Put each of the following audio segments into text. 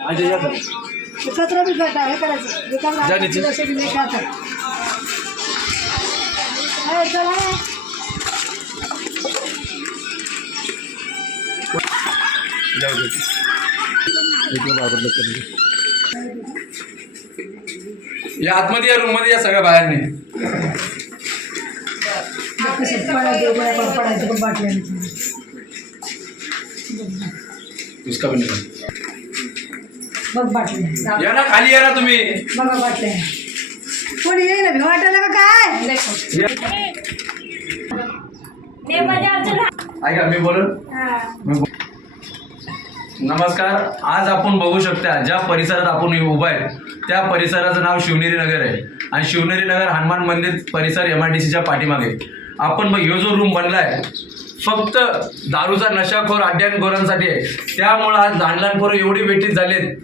या. बी हे करायचं? आतमध्ये या रूममध्ये या सगळ्या बाहेर नाही पडायचं, पण बाटल्या उसका. बघ बाटल्या या ना खाली या ना तुम्ही. बघा बाटल्या कोणी येईल ना वाटायला का काय? ऐका मी बोलून हा. नमस्कार. आज आपण बघू शकता ज्या परिसरात आपण उभा आहे त्या परिसराचं नाव शिवनेरी नगर आहे. आणि शिवनेरी नगर हनुमान मंदिर परिसर एम आय डी सीच्या पाठीमागे. आपण बघ ह्यो जो रूम बनला आहे फक्त दारूचा नशाखोर अड्ड्यांखोरांसाठी आहे. त्यामुळं आज लहान लहान पोरं एवढी बेटीत झालेत.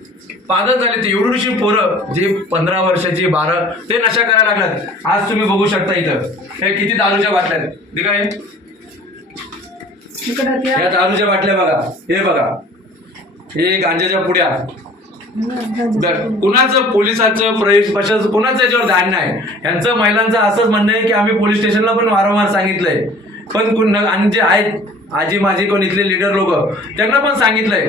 पागल झालेत एवढीशी पोरं जी पंधरा वर्षाची बारा ते नशा करायला लागलात आज तुम्ही बघू शकता इथं. हे किती दारूच्या बाटल्या आहेत. ठीक आहे या दारूच्या बाटल्या बघा. हे बघा. हे गांजाच्या पुड्या. कुणाचं पोलिसाचं प्रवेश प्रशासन कुणाचं याच्यावर ध्यान नाही यांचं महिलांचं असंच म्हणणं आहे की आम्ही पोलीस स्टेशनला पण वारंवार सांगितलंय. पण कुण आणि जे आहेत आजी माझी कोण इथले लिडर लोक त्यांना पण सांगितलंय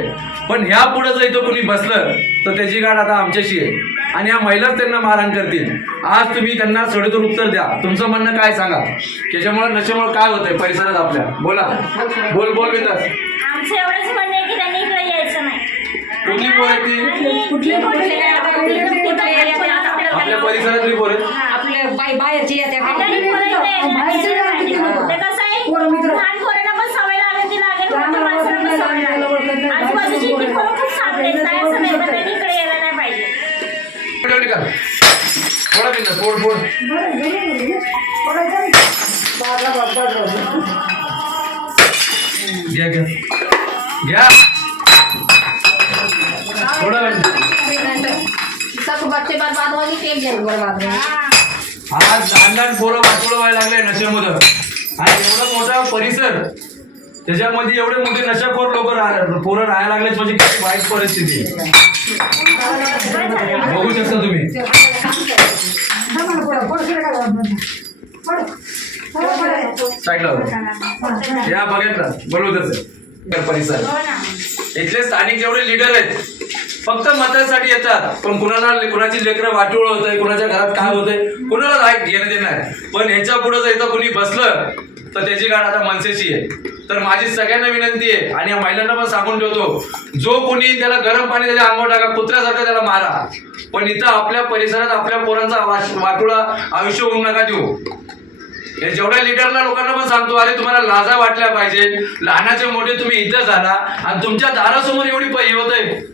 पण ह्या पुढे जर इथं कुणी बसलं तर त्याची गाठ आता आमच्याशी आहे आणि ह्या महिलाच त्यांना मारहाण करतील आज तुम्ही त्यांना सडेतून उत्तर द्या तुमचं म्हणणं काय सांगा त्याच्यामुळे नशेमुळे काय होतंय परिसरात आपल्या बोला बोल बोल बिंदास आमचं एवढंच म्हणणं आहे की त्यांनी इकडे यायचं नाही कुठली पोर ती कुठली? कुठली आपल्या परिसरातली पोर आहेत आपले बाई बाहेरची येते आणि यायला बाहेरचं नाही. किती लोकं? ते कसं आहे पोरं मित्र. लहान पोरांना पण सवय लागेल ती लागेल मोठ्या लहान माणसाला पण मुलांना सवय लागेल, ओळखत लागेल नाही. आजूबाजूची बाहेरचं ती पोरं खूप चांगली आहेत पोरं काय असं नाही पण ओळखत त्यांनी इकडे यायला नाही पाहिजे व्हिडिओ निकाल थोडा बिंदास पोड पोड घ्या घ्या. घ्या. थोडं बच्चे बर्बाद होगी तो एक बर्बाद आज लहान लहान पोरं वाटोळं व्हायला लागले नशेमध्ये आणि एवढा मोठा परिसर त्याच्यामध्ये एवढे मोठे नशाखोर लोक राह पोरं राहायला लागले म्हणजे किती वाईट परिस्थिती. शकता तुम्ही ना. साईडला होतं. या बघितलं बोलू तसं परिसर हो ना इथले स्थानिक जेवढे लिडर आहेत फक्त मतासाठी येतात. पण कुणाला कुणाची लेकरं वाटोळ होत आहे कुणाच्या घरात काय होतंय कुणाला राईट घेणं देणार आहे पण ह्याच्या पुढे जर इथं कुणी बसलं तर त्याची गाठ आता मनसेची आहे. तर माझी सगळ्यांना विनंती आहे आणि या महिलांना पण सांगून ठेवतो जो कोणी त्याला गरम पाणी त्याच्या अंगावर टाका कुत्र्यासारखं त्याला मारा. पण इथं आपल्या परिसरात आपल्या पोरांचा वाटोळा आयुष्य होऊ नका देऊ. हे जेवढ्या लिडरला लोकांना पण सांगतो अरे तुम्हाला लाजा वाटल्या पाहिजे लहानाचे मोठे तुम्ही इथं झाला आणि तुमच्या दारासमोर एवढी पै होत आहे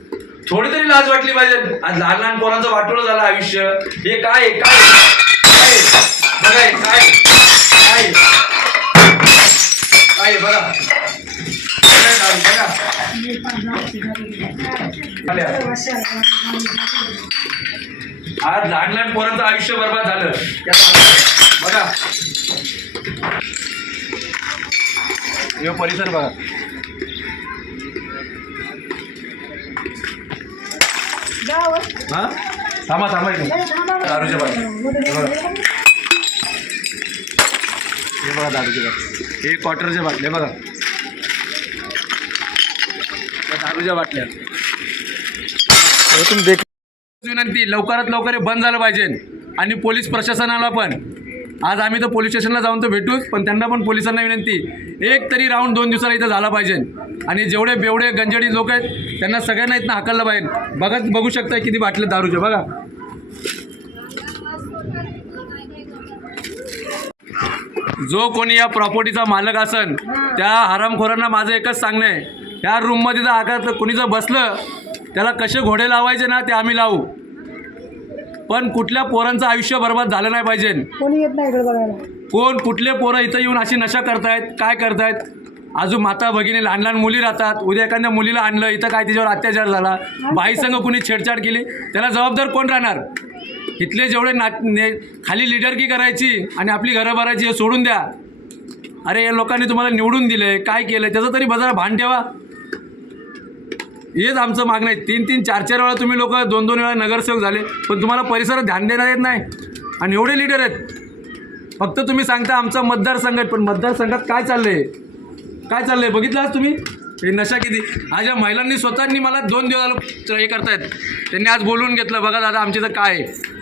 थोडी तरी लाज वाटली पाहिजे. आज लहान लहान पोरांचं वाटोळ झालं आयुष्य. हे काय काय काय काय काय बघा. आज लहान लहान पोरांचं आयुष्य बर्बाद झालं. बघा. परिसर बघा. हा? थांबा थांबा इथे. दारूच्या बाटल्या हे बघा. दारूच्या बाटल्या हे क्वार्टरच्या बाटल्या बघा. दारूच्या बाटल्या. तुम्ही देख विनंती लवकरात लवकर हे बंद झालं पाहिजे. आणि पोलीस प्रशासनाला पण. आज आम्ही तर पोलीस स्टेशनला जाऊन तर भेटूच पण त्यांना पण पोलिसांना विनंती एक तरी राऊंड दोन दिवसाला इथं झाला पाहिजे. आणि जेवढे बेवढे गंजडी लोक आहेत त्यांना सगळ्यांना इथं हाकललं पाहिजे बघत बघू शकता किती बाटले दारूचे बघा. जो कोणी या प्रॉपर्टीचा मालक असन त्या हरामखोरांना माझं एकच सांगणं आहे. या रूममध्ये जर आकार कुणी जर बसलं त्याला कसे घोडे लावायचे ना ते आम्ही लावू. पण कुठल्या पोरांचं आयुष्य बर्बाद झालं नाही पाहिजे? कोणी येत नाही इकडे बघायला. कोण कुठले पोरं इथं येऊन अशी नशा करतायत? काय करतायत? अजून माता भगिनी लहान लहान मुली राहतात. उद्या एखाद्या मुलीला आणलं इथं काय तिच्यावर अत्याचार झाला? बाईसंग कुणी छेडछाड केली? त्याला जबाबदार कोण राहणार? इथले जेवढे ना ने खाली लिडरकी करायची आणि आपली घरं भरायची हे सोडून द्या. अरे या लोकांनी तुम्हाला निवडून दिले काय केलं त्याचं तरी बजारा भान ठेवा. हेच आमचं मागणं आहे. तीन तीन चार चार वेळा तुम्ही लोक दोन दोन वेळा नगरसेवक झाले पण तुम्हाला परिसरात ध्यान देणार येत नाही. आणि एवढे लिडर आहेत. फक्त तुम्ही सांगता आमचा मतदारसंघ आहे पण मतदारसंघात काय चाललं आहे काय चाललंय? बघितलं आज तुम्ही? हे नशा किती? आज या महिलांनी स्वतःनी मला दोन दिवस हे करतायत. त्यांनी आज बोलवून घेतलं बघा दादा आमच्या इथं काय आहे?